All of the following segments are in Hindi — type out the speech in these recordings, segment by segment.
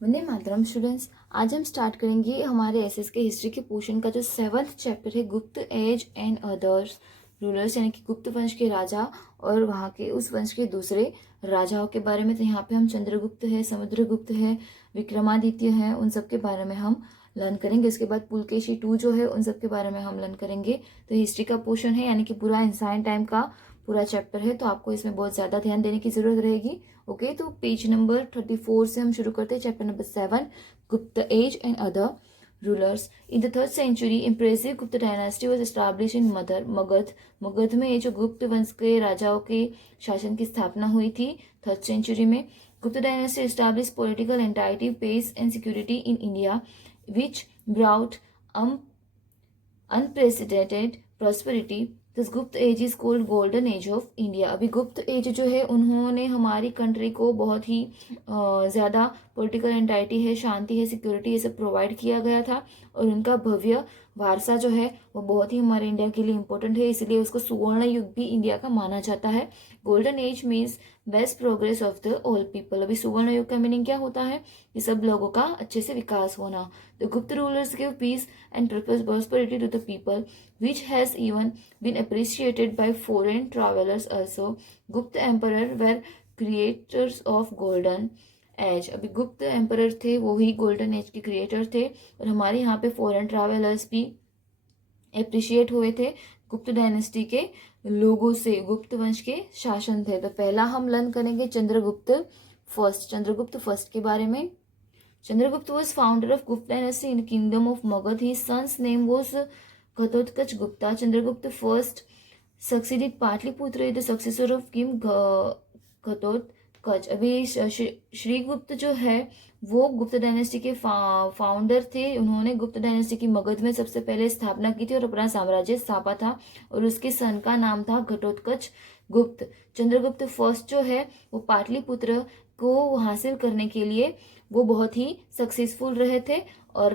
वंदे मातरम स्टूडेंट्स। आज हम स्टार्ट करेंगे हमारे एसएस के हिस्ट्री के पोर्शन का जो 7th चैप्टर है, गुप्त एज एंड अदर्स रूलर्स, यानी कि गुप्त वंश के राजा और वहाँ के उस वंश के दूसरे राजाओं के बारे में। तो यहाँ पे हम चंद्रगुप्त है, समुद्रगुप्त है, विक्रमादित्य है, उन सब के बारे में हम लर्न करेंगे। उसके बाद पुलकेशी टू जो है, उन सब के बारे में हम लर्न करेंगे। तो हिस्ट्री का पोर्शन है, यानी कि पूरा इंसाइंट टाइम का पूरा चैप्टर है, तो आपको इसमें बहुत ज़्यादा ध्यान देने की जरूरत रहेगी। ओके, तो पेज नंबर 34 से हम शुरू करते हैं। Chapter number 7, Gupta age and other rulers. In the 3rd century impressive Gupta dynasty was establish in Magadh. Magadh में ये जो गुप्त वंश के राजाओं के शासन की स्थापना हुई थी 3rd century में। Gupta dynasty establish political entity, peace and security in India, which brought unprecedented prosperity. This Gupta age is called golden age of India. अभी गुप्त एज जो है, उन्होंने हमारी कंट्री को बहुत ही ज़्यादा पॉलिटिकल एंटाइटी है, शांति है, सिक्योरिटी ये सब प्रोवाइड किया गया था। और उनका भव्य वारसा जो है वो बहुत ही हमारे इंडिया के लिए इम्पोर्टेंट है, इसलिए उसको सुवर्ण युग भी इंडिया का माना जाता है। Golden age means best progress of the all people. अभी सुवर्ण युग का मीनिंग क्या होता है कि सब लोगों का अच्छे से विकास होना। द गुप्त rulers give piece and prosperity to the people, which has even been appreciated by foreign travelers also. Gupta emperor were creators of golden age. अभी गुप्त एम्परर थे, वो ही गोल्डन एज के क्रिएटर थे, और हमारे यहाँ पे फॉरेन ट्रैवलर्स भी अप्रिशिएट हुए थे गुप्त डायनेस्टी के लोगों से, गुप्त वंश के शासन थे। तो पहला हम लर्न करेंगे चंद्रगुप्त फर्स्ट के बारे में। Chandragupta was founder of Gupta dynasty in the kingdom of Magad. His son's name was Ghatotkacha Gupta. Chandragupta first succeeded Patliputra, the successor of King Ghatotkacha. अभी श्रीगुप्त जो है वो गुप्त डायनेस्टी के फाउंडर थे। उन्होंने गुप्त डायनेस्टी की मगध में सबसे पहले स्थापना की थी और अपना साम्राज्य स्थापा था, और उसके सन का नाम था घटोत्कच गुप्त। चंद्रगुप्त फर्स्ट जो है वो पाटलिपुत्र को हासिल करने के लिए वो बहुत ही सक्सेसफुल रहे थे, और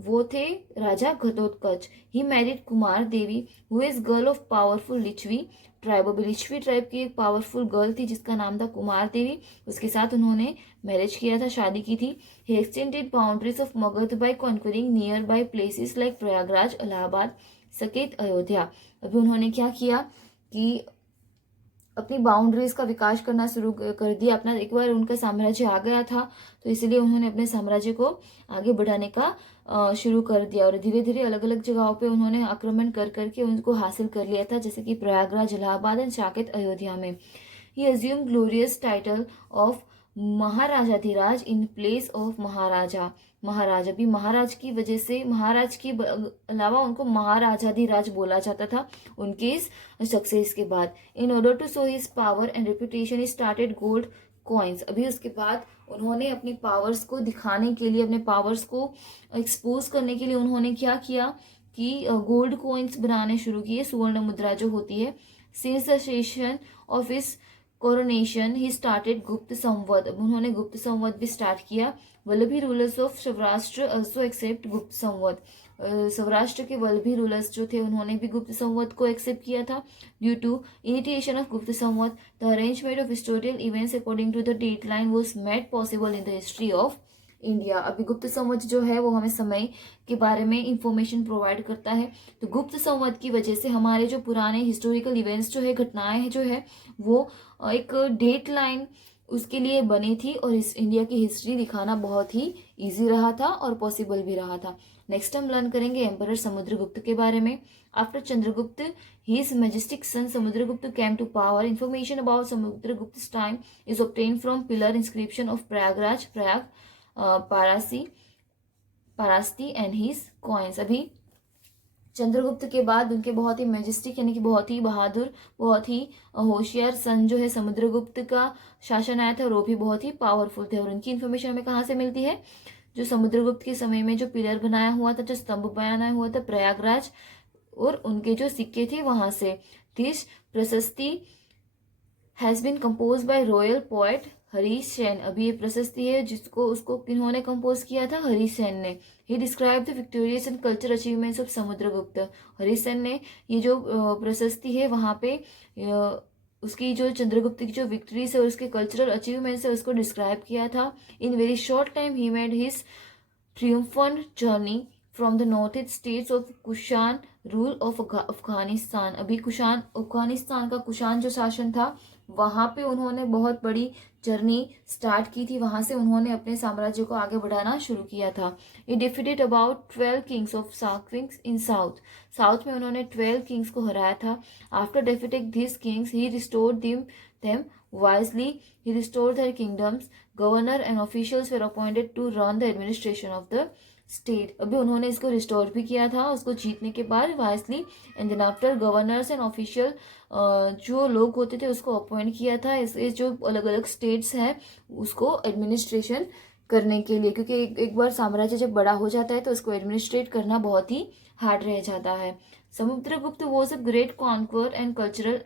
वो थे राजा Ghatotkacha. He married Kumar Devi, who is girl of powerful Licchavi tribe. अभी लिच्छवी ट्राइब की एक पावरफुल गर्ल थी जिसका नाम था कुमार देवी, उसके साथ उन्होंने मैरिज किया था, शादी की थी। He extended boundaries of Magadh by conquering near by places like Prayagraj, Allahabad, Saket, Ayodhya. अभी उन्होंने क्या किया कि अपनी बाउंड्रीज का विकास करना शुरू कर दिया। अपना एक बार उनका साम्राज्य आ गया था, तो इसलिए उन्होंने अपने साम्राज्य को आगे बढ़ाने का शुरू कर दिया, और धीरे धीरे अलग अलग जगहों पे उन्होंने आक्रमण कर करके उनको हासिल कर लिया था, जैसे कि प्रयागराज, इलाहाबाद एंड साकेत, अयोध्या में। He assume glorious title of Maharajadhiraj in place of महाराज। अभी महाराज की वजह से, महाराज के अलावा उनको महाराजाधिराज बोला जाता था उनके इस सक्सेस के बाद। In order to show his power and reputation, started gold coins. अभी उसके बाद उन्होंने अपनी पावर्स को दिखाने के लिए, अपने पावर्स को एक्सपोज करने के लिए उन्होंने क्या किया कि गोल्ड कॉइन्स बनाने शुरू किए, सुवर्ण मुद्रा जो होती है। Since the session of his coronation he started Gupta Samvat. अब उन्होंने गुप्त संवत भी स्टार्ट किया। Vallabhi rulers of Saurashtra also accept Gupta Samvat. Saurashtra के वल्लभी रूलर्स जो थे उन्होंने भी गुप्त संवत को एक्सेप्ट किया था। Due to initiation of Gupta Samvat, the arrangement of historical events according to the date line was made possible in the history of India. अभी गुप्त संवत जो है वो हमें समय के बारे में इंफॉर्मेशन प्रोवाइड करता है। तो गुप्त संवत की वजह से हमारे जो पुराने हिस्टोरिकल इवेंट्स जो है, घटनाएं जो है, वो एक डेट लाइन उसके लिए बनी थी, और इस इंडिया की हिस्ट्री दिखाना बहुत ही इजी रहा था और पॉसिबल भी रहा था। नेक्स्ट हम लर्न करेंगे एम्परर समुद्रगुप्त के बारे में। After Chandragupta, his majestic son Samudragupta came to power. Information about Samudragupta time is obtain from pillar inscription of Prayagraj, Prashasti and his coins. अभी चंद्रगुप्त के बाद उनके बहुत ही मैजेस्टिक, यानी कि बहुत ही बहादुर, बहुत ही होशियार सन जो है समुद्रगुप्त का शासन आया था, और वो भी बहुत ही पावरफुल थे। और उनकी इन्फॉर्मेशन हमें कहाँ से मिलती है? जो समुद्रगुप्त के समय में जो पिलर बनाया हुआ था, जो स्तंभ बनाया हुआ था प्रयागराज, और उनके जो सिक्के थे वहां से। This prashasti has been compose by royal poet Harish Sen. अभी ये प्रशस्ति है जिसको उसको किन्होंने कंपोज किया था? हरीश सेन ने। He describe the victorious and culture achievements of Samudragupta. Harish Sen ने ये जो प्रशस्ति है वहां पे उसकी जो चंद्रगुप्त की जो विक्ट्रीज है और उसके कल्चरल अचीवमेंट्स है उसको डिस्क्राइब किया था। In very short time he made his triumphant journey from the north east states of Kushan rule of Afghanistan. अभी कुशान, अफगानिस्तान का कुशान जो शासन था वहां पे उन्होंने बहुत बड़ी जर्नी स्टार्ट की थी, वहां से उन्होंने अपने साम्राज्य को आगे बढ़ाना शुरू किया था। ये डिफीटेड अबाउट 12 किंग्स ऑफ साक्विंग्स इन साउथ। साउथ में उन्होंने 12 किंग्स को हराया था। After defeating this kings he restored them wisely. He restored their kingdoms. Governor and officials were appointed to run the administration of the state. अभी उन्होंने इसको रिस्टोर भी किया था उसको जीतने के बाद wisely, and then after governors and official जो लोग होते थे उसको अपॉइंट किया था इस जो अलग अलग स्टेट्स हैं उसको एडमिनिस्ट्रेशन करने के लिए, क्योंकि एक बार साम्राज्य जब बड़ा हो जाता है तो उसको एडमिनिस्ट्रेट करना बहुत ही हार्ड रह जाता है। Samudragupta was a great conquer and cultural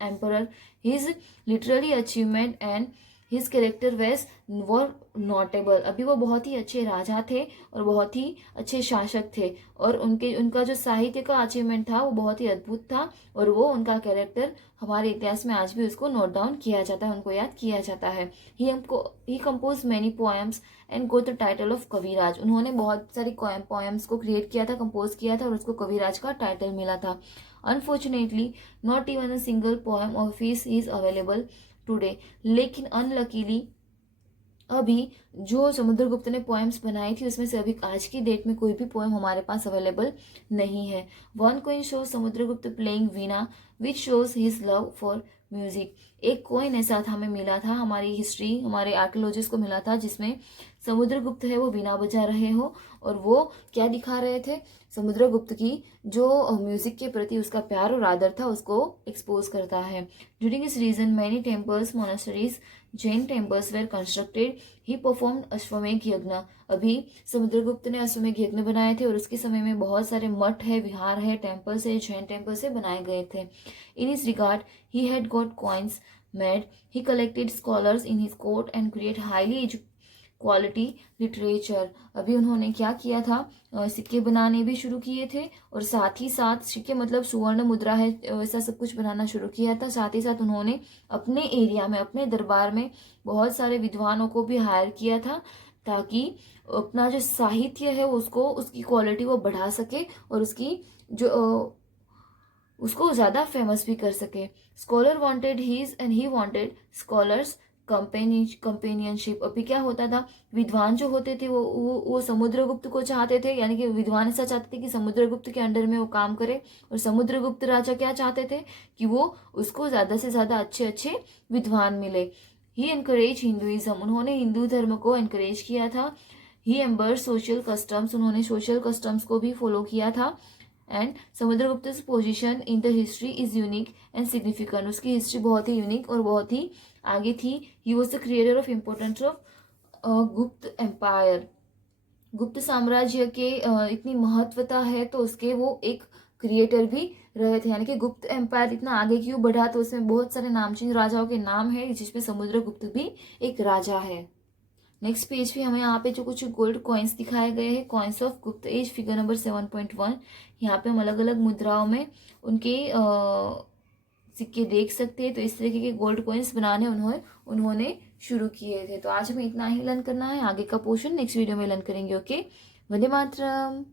emperor. His literary achievement and his character were notable. अभी वो बहुत ही अच्छे राजा थे और बहुत ही अच्छे शासक थे और उनका जो साहित्य का अचीवमेंट था वो बहुत ही अद्भुत था और वो उनका कैरेक्टर हमारे इतिहास में आज भी उसको नोट डाउन किया जाता है, उनको याद किया जाता है। He compose many poems and got the title of Kaviraj. उन्होंने बहुत सारी पोएम्स को क्रिएट किया था, कंपोज किया था और उसको कविराज का टाइटल मिला था। Unfortunately, not even a single poem of his is available today. लेकिन अनलकीली अभी जो समुद्रगुप्त ने पोएम्स बनाई थी उसमें से अभी आज की डेट में कोई भी पोएम हमारे पास अवेलेबल नहीं है। One coin shows Samudragupta playing Veena which shows his love for music. एक कोइन ऐसा था हमें मिला था, हमारी हिस्ट्री हमारे आर्कियोलॉजिस्ट को मिला था जिसमें समुद्रगुप्त है वो वीणा बजा रहे हो और वो क्या दिखा रहे थे, समुद्रगुप्त की जो म्यूजिक के प्रति उसका प्यार और आदर था उसको एक्सपोज करता है। ड्यूरिंग इस region many temples monasteries Jain temples were constructed. He perform Ashwamedha yajna. अभी समुद्रगुप्त ने अश्वमेघ यज्ञ बनाए थे और उसके समय में बहुत सारे मठ है, विहार है, टेम्पल्स है, जैन टेम्पल्स है बनाए गए थे। In his regard he had got coins made. He collected scholars in his court and create highly quality literature. अभी उन्होंने क्या किया था, सिक्के बनाने भी शुरू किए थे और साथ ही साथ सिक्के मतलब सुवर्ण मुद्रा है वैसा सब कुछ बनाना शुरू किया था। साथ ही साथ उन्होंने अपने एरिया में अपने दरबार में बहुत सारे विद्वानों को भी हायर किया था ताकि अपना जो साहित्य है उसको उसकी क्वालिटी वो बढ़ा सके और उसकी जो उसको ज़्यादा फेमस भी कर सके। Scholar wanted his and he wanted scholars companionship. अभी क्या होता था, विद्वान जो होते थे वो समुद्रगुप्त को चाहते थे, यानी कि विद्वान ऐसा चाहते थे कि समुद्रगुप्त के अंडर में वो काम करे और समुद्रगुप्त राजा क्या चाहते थे कि वो उसको ज़्यादा से ज़्यादा अच्छे अच्छे विद्वान मिले। ही एनकरेज हिंदुइज्म। उन्होंने हिंदू धर्म को एनकरेज किया था। ही एम्बर सोशल कस्टम्स। उन्होंने सोशल कस्टम्स को भी फॉलो किया था। And Samudragupta position in the history is unique and significant. उसकी हिस्ट्री बहुत ही यूनिक और बहुत ही आगे थी। He was the creator of importance of गुप्त एम्पायर। गुप्त साम्राज्य के इतनी महत्वता है तो उसके वो एक क्रिएटर भी रहे थे, यानी कि गुप्त एम्पायर इतना आगे क्यों बढ़ा तो उसमें बहुत सारे नामचीन राजाओं के नाम है जिसमें समुद्रगुप्त भी एक राजा है। नेक्स्ट पेज पे हमें यहाँ पे जो कुछ गोल्ड कॉइन्स दिखाए गए हैं, कॉइन्स ऑफ गुप्त एज, फिगर नंबर 7.1। यहाँ पे हम अलग अलग मुद्राओं में उनके सिक्के देख सकते हैं। तो इस तरीके के गोल्ड कॉइन्स बनाने उन्होंने शुरू किए थे। तो आज हमें इतना ही लर्न करना है, आगे का पोर्शन नेक्स्ट वीडियो में लर्न करेंगे। ओके, वंदे मातरम।